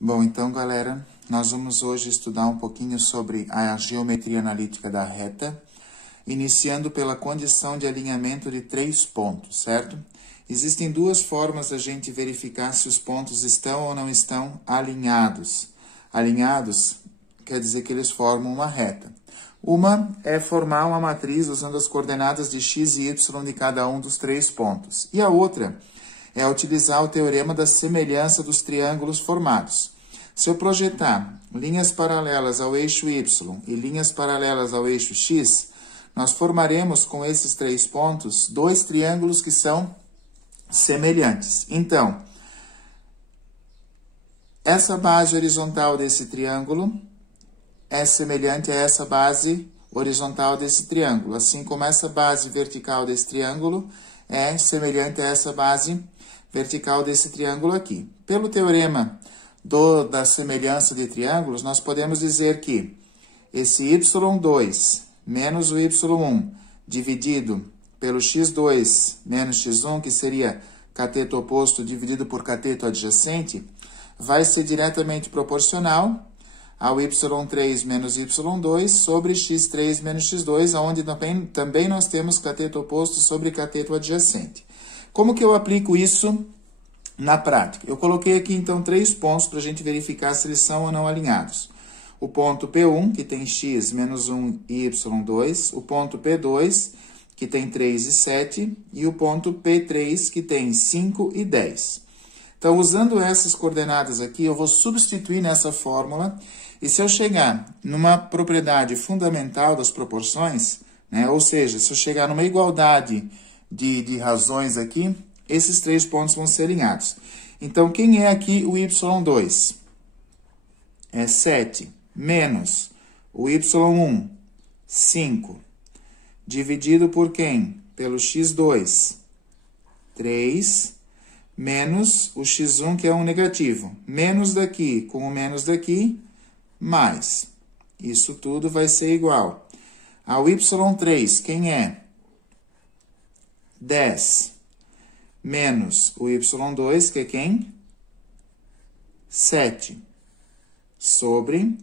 Bom, então, galera, nós vamos hoje estudar um pouquinho sobre a geometria analítica da reta, iniciando pela condição de alinhamento de 3 pontos, certo? Existem duas formas da gente verificar se os pontos estão ou não estão alinhados. Alinhados quer dizer que eles formam uma reta. Uma é formar uma matriz usando as coordenadas de x e y de cada um dos 3 pontos. E a outra é utilizar o teorema da semelhança dos triângulos formados. Se eu projetar linhas paralelas ao eixo y e linhas paralelas ao eixo x, nós formaremos com esses 3 pontos 2 triângulos que são semelhantes. Então, essa base horizontal desse triângulo é semelhante a essa base horizontal desse triângulo, assim como essa base vertical desse triângulo é semelhante a essa base vertical desse triângulo aqui. Pelo teorema da semelhança de triângulos, nós podemos dizer que esse y2 menos o y1 dividido pelo x2 menos x1, que seria cateto oposto dividido por cateto adjacente, vai ser diretamente proporcional ao y3 menos y2 sobre x3 menos x2, onde também nós temos cateto oposto sobre cateto adjacente. Como que eu aplico isso na prática? Eu coloquei aqui, então, 3 pontos para a gente verificar se eles são ou não alinhados. O ponto P1, que tem x menos 1 e y2, o ponto P2, que tem 3 e 7, e o ponto P3, que tem 5 e 10. Então, usando essas coordenadas aqui, eu vou substituir nessa fórmula, e se eu chegar numa propriedade fundamental das proporções, né, ou seja, se eu chegar numa igualdade de razões aqui, esses 3 pontos vão ser alinhados. Então, quem é aqui o y2? É 7 menos o y1, 5, dividido por quem? Pelo x2, 3, menos o x1, que é um negativo. Menos daqui com o menos daqui, mais. Isso tudo vai ser igual ao y3, quem é? 10, menos o y2, que é quem? 7, sobre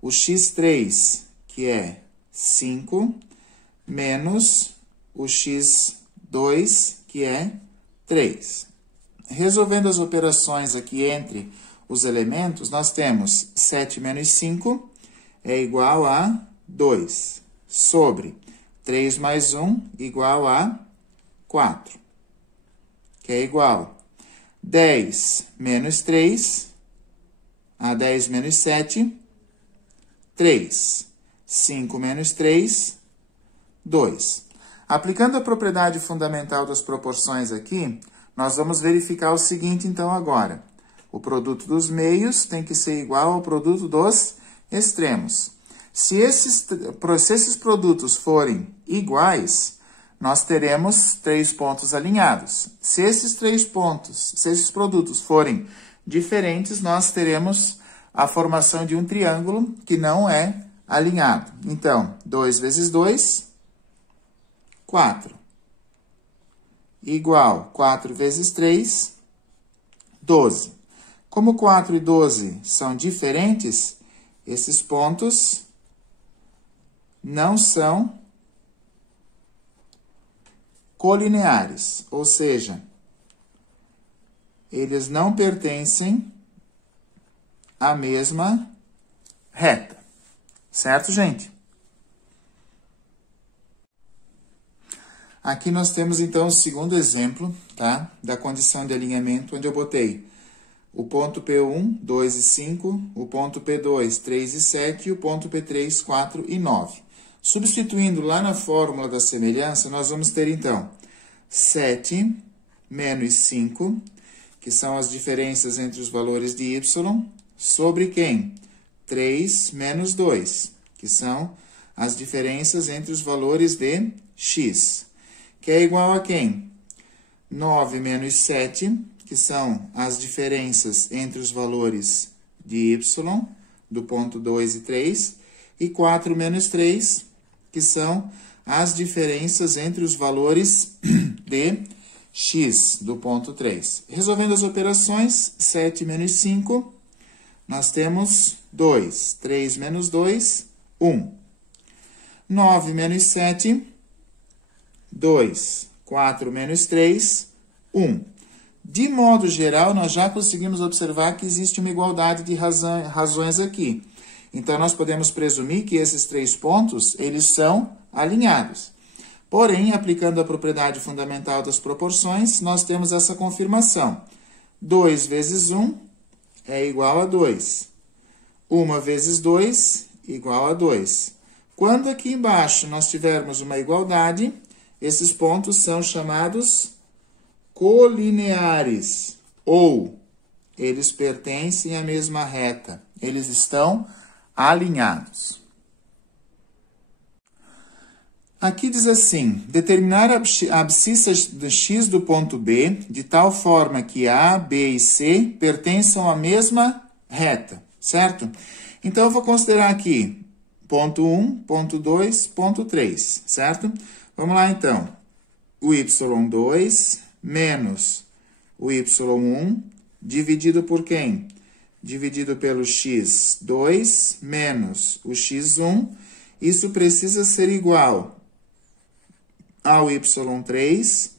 o x3, que é 5, menos o x2, que é 3. Resolvendo as operações aqui entre os elementos, nós temos 7 menos 5 é igual a 2, sobre 3 mais 1 igual a 4, que é igual 10 menos 3, a 10 menos 7, 3. 5 menos 3, 2. Aplicando a propriedade fundamental das proporções aqui, nós vamos verificar o seguinte, então, agora. O produto dos meios tem que ser igual ao produto dos extremos. Se esses produtos forem iguais, nós teremos 3 pontos alinhados. Se esses produtos forem diferentes, nós teremos a formação de um triângulo que não é alinhado. Então, 2 vezes 2, 4. Igual 4 vezes 3, 12. Como 4 e 12 são diferentes, esses pontos não são colineares, ou seja, eles não pertencem à mesma reta. Certo, gente? Aqui nós temos, então, o segundo exemplo, tá? Da condição de alinhamento, onde eu botei o ponto P1, 2 e 5, o ponto P2, 3 e 7, e o ponto P3, 4 e 9. Substituindo lá na fórmula da semelhança, nós vamos ter, então, 7 menos 5, que são as diferenças entre os valores de y, sobre quem? 3 menos 2, que são as diferenças entre os valores de x, que é igual a quem? 9 menos 7, que são as diferenças entre os valores de y, do ponto 2 e 3, e 4 menos 3, que são as diferenças entre os valores de x, do ponto 3. Resolvendo as operações, 7 menos 5 nós temos 2. 3 menos 2, 1. 9 menos 7, 2. 4 menos 3, 1. De modo geral, nós já conseguimos observar que existe uma igualdade de razões aqui. Então, nós podemos presumir que esses 3 pontos, eles são alinhados. Porém, aplicando a propriedade fundamental das proporções, nós temos essa confirmação. 2 vezes 1 é igual a 2. 1 vezes 2 igual a 2. Quando aqui embaixo nós tivermos uma igualdade, esses pontos são chamados colineares, ou eles pertencem à mesma reta. Eles estão alinhados. Aqui diz assim, determinar a abscissa de x do ponto B de tal forma que A, B e C pertençam à mesma reta, certo? Então, eu vou considerar aqui ponto 1, ponto 2, ponto 3, certo? Vamos lá, então. O y2 menos o y1 dividido por quem? Dividido pelo x2 menos o x1. Isso precisa ser igual ao y3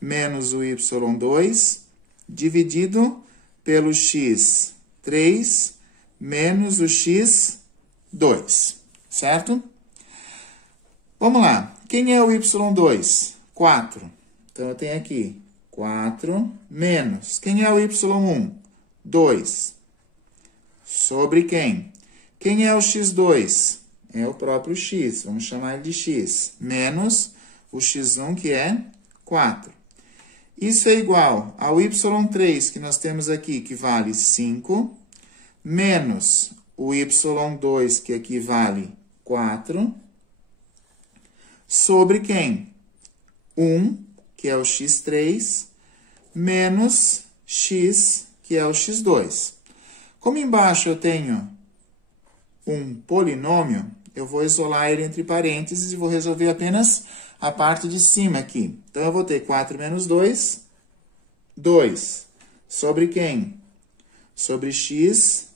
menos o y2 dividido pelo x3 menos o x2, certo? Vamos lá. Quem é o y2? 4. Então, eu tenho aqui 4 menos. Quem é o y1? 2. Sobre quem? Quem é o x2? É o próprio x. Vamos chamar ele de x. Menos o x1, que é 4. Isso é igual ao y3, que nós temos aqui, que vale 5, menos o y2, que aqui vale 4, sobre quem? 1, que é o x3, menos x, que é o x2. Como embaixo eu tenho um polinômio, eu vou isolar ele entre parênteses e vou resolver apenas a parte de cima aqui. Então, eu vou ter 4 menos 2, 2. Sobre quem? Sobre x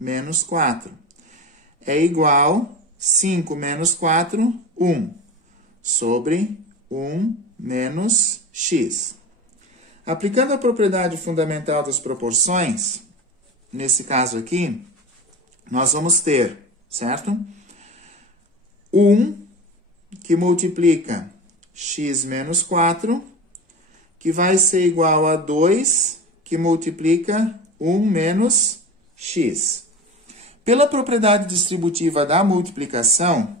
menos 4. É igual 5 menos 4, 1. Sobre 1 menos x. Aplicando a propriedade fundamental das proporções, nesse caso aqui, nós vamos ter, certo? 1 que multiplica x menos 4, que vai ser igual a 2 que multiplica 1 menos x. Pela propriedade distributiva da multiplicação,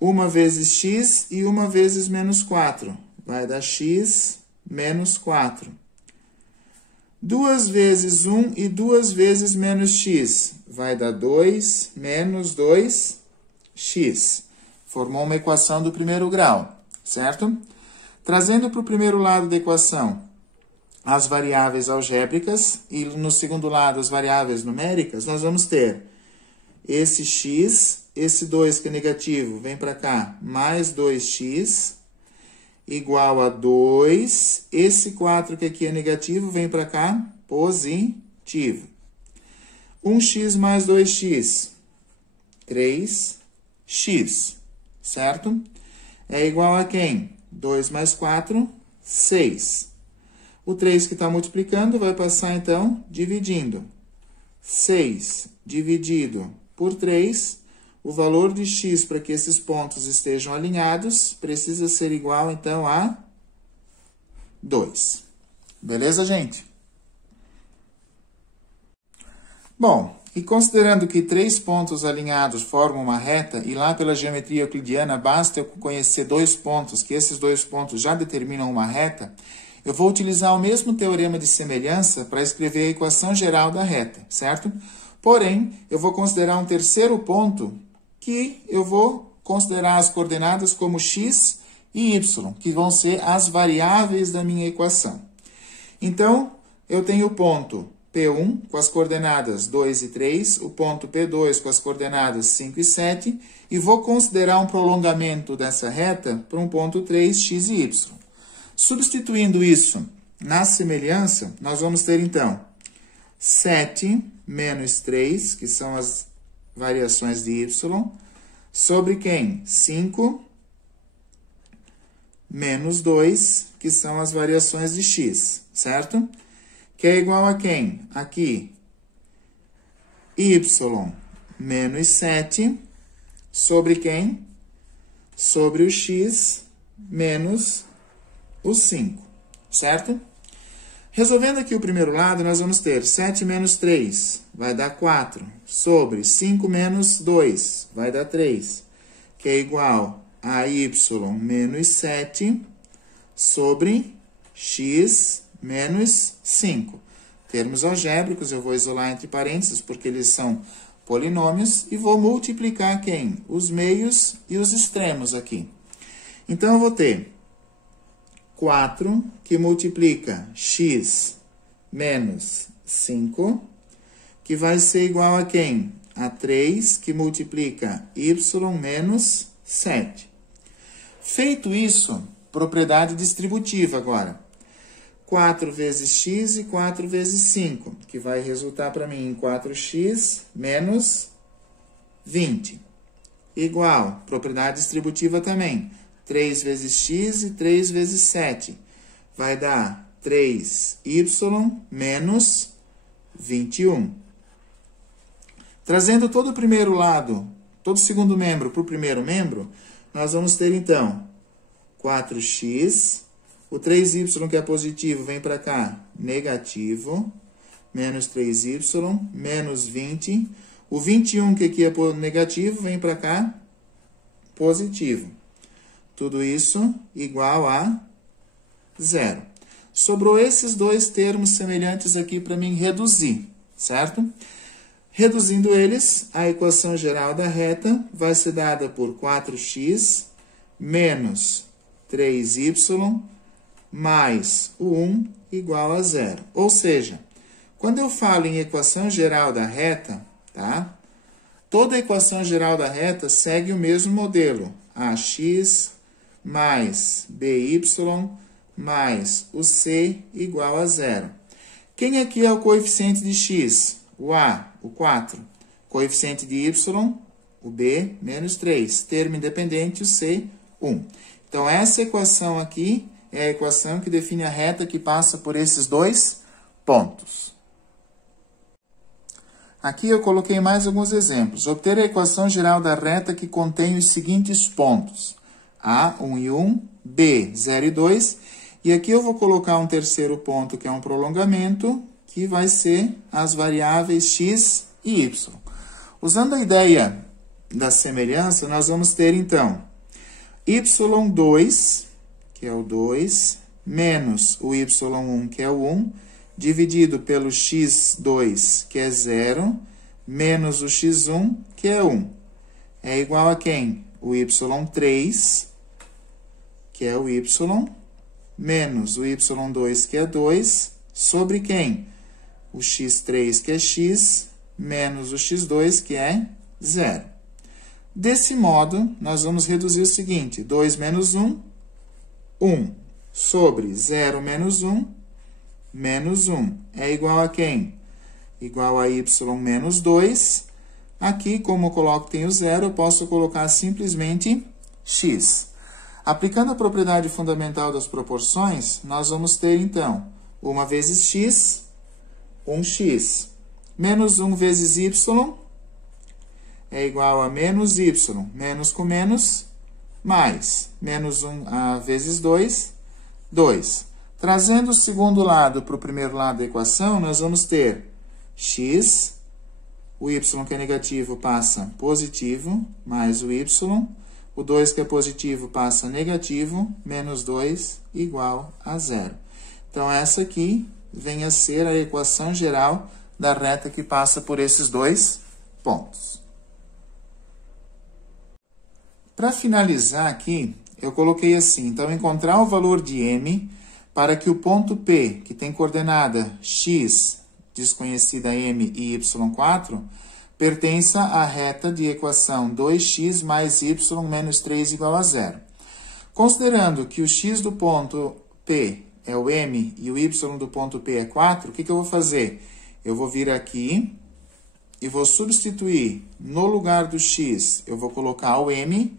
1 vezes x e 1 vezes menos 4 vai dar x menos 4. 2 vezes 1 e 2 vezes menos x vai dar 2 menos 2x. Formou uma equação do primeiro grau, certo? Trazendo para o primeiro lado da equação as variáveis algébricas e no segundo lado as variáveis numéricas, nós vamos ter esse x, esse 2 que é negativo, vem para cá, mais 2x, igual a 2. Esse 4 que aqui é negativo, vem para cá, positivo. 1x mais 2x, 3x. Certo? É igual a quem? 2 mais 4, 6. O 3 que está multiplicando vai passar, então, dividindo. 6 dividido por 3, o valor de x para que esses pontos estejam alinhados precisa ser igual, então, a 2. Beleza, gente? Bom, e considerando que 3 pontos alinhados formam uma reta, e lá pela geometria euclidiana basta eu conhecer 2 pontos, que esses 2 pontos já determinam uma reta, eu vou utilizar o mesmo teorema de semelhança para escrever a equação geral da reta, certo? Porém, eu vou considerar um terceiro ponto, que eu vou considerar as coordenadas como x e y, que vão ser as variáveis da minha equação. Então, eu tenho o ponto P1 com as coordenadas 2 e 3, o ponto P2 com as coordenadas 5 e 7, e vou considerar um prolongamento dessa reta para um ponto 3, x e y. Substituindo isso na semelhança, nós vamos ter, então, 7 menos 3, que são as variações de y, sobre quem? 5 menos 2, que são as variações de x, certo? Que é igual a quem? Aqui, y menos 7, sobre quem? Sobre o x menos o 5, certo? Resolvendo aqui o primeiro lado, nós vamos ter 7 menos 3, vai dar 4, sobre 5 menos 2, vai dar 3, que é igual a y menos 7 sobre x menos 5. Termos algébricos, eu vou isolar entre parênteses, porque eles são polinômios, e vou multiplicar quem? Os meios e os extremos aqui. Então, eu vou ter 4, que multiplica x menos 5, que vai ser igual a quem? A 3, que multiplica y menos 7. Feito isso, propriedade distributiva agora. 4 vezes x e 4 vezes 5, que vai resultar para mim em 4x menos 20. Igual, propriedade distributiva também. 3 vezes x e 3 vezes 7. Vai dar 3y menos 21. Trazendo todo o primeiro lado, todo o segundo membro para o primeiro membro, nós vamos ter, então, 4x. O 3y, que é positivo, vem para cá, negativo. Menos 3y, menos 20. O 21, que aqui é negativo, vem para cá, positivo. Tudo isso igual a 0. Sobrou esses dois termos semelhantes aqui para mim reduzir, certo? Reduzindo eles, a equação geral da reta vai ser dada por 4x menos 3y mais o 1 igual a 0. Ou seja, quando eu falo em equação geral da reta, tá? Toda equação geral da reta segue o mesmo modelo. Ax mais by mais o c igual a 0. Quem aqui é o coeficiente de x? O a, o 4. Coeficiente de y, o b, menos 3. Termo independente, o c, 1. Então, essa equação aqui é a equação que define a reta que passa por esses dois pontos. Aqui eu coloquei mais alguns exemplos. Obter a equação geral da reta que contém os seguintes pontos. A, 1 e 1, B, 0 e 2. E aqui eu vou colocar um terceiro ponto, que é um prolongamento, que vai ser as variáveis x e y. Usando a ideia da semelhança, nós vamos ter, então, y2, que é o 2, menos o y1, que é o 1, dividido pelo x2, que é 0, menos o x1, que é 1. É igual a quem? O y3, que é o y, menos o y2, que é 2, sobre quem? O x3, que é x, menos o x2, que é 0. Desse modo, nós vamos reduzir o seguinte: 2 menos 1, 1, sobre 0 menos 1, menos 1. É igual a quem? Igual a y menos 2. Aqui, como eu coloco tem o 0, eu posso colocar simplesmente x. Aplicando a propriedade fundamental das proporções, nós vamos ter, então, 1 vezes x, 1x. Menos 1 vezes y é igual a menos y. Menos com menos, mais. Menos 1 vezes 2, 2. Trazendo o segundo lado para o primeiro lado da equação, nós vamos ter x, o y que é negativo passa positivo, mais o y, o 2 que é positivo passa negativo, menos 2 igual a 0. Então, essa aqui vem a ser a equação geral da reta que passa por esses dois pontos. Para finalizar aqui, eu coloquei assim, então, encontrar o valor de m para que o ponto P, que tem coordenada x, desconhecida m e y4, pertença à reta de equação 2x mais y menos 3 igual a 0. Considerando que o x do ponto P é o m e o y do ponto P é 4, o que eu vou fazer? Eu vou vir aqui e vou substituir no lugar do x, eu vou colocar o m,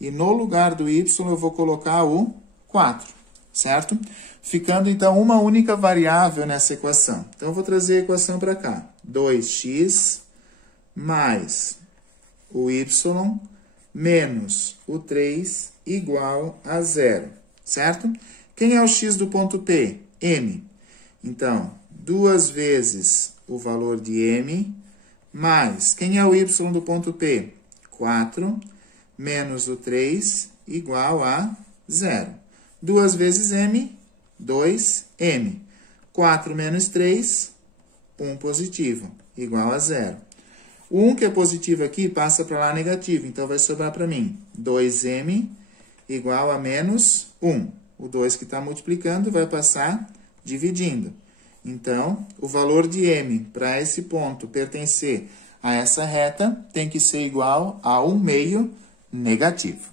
e no lugar do y eu vou colocar o 4, certo? Ficando, então, uma única variável nessa equação. Então, eu vou trazer a equação para cá. 2x mais o y menos o 3 igual a 0, certo? Quem é o x do ponto P? M. Então, 2 vezes o valor de m, mais, quem é o y do ponto P? 4, menos o 3, igual a 0. 2 vezes m, 2m. 4 menos 3, 1 positivo, igual a 0. O 1 que é positivo aqui passa para lá negativo, então vai sobrar para mim 2m igual a menos 1. O 2 que está multiplicando vai passar dividindo. Então, o valor de m para esse ponto pertencer a essa reta tem que ser igual a 1 meio negativo.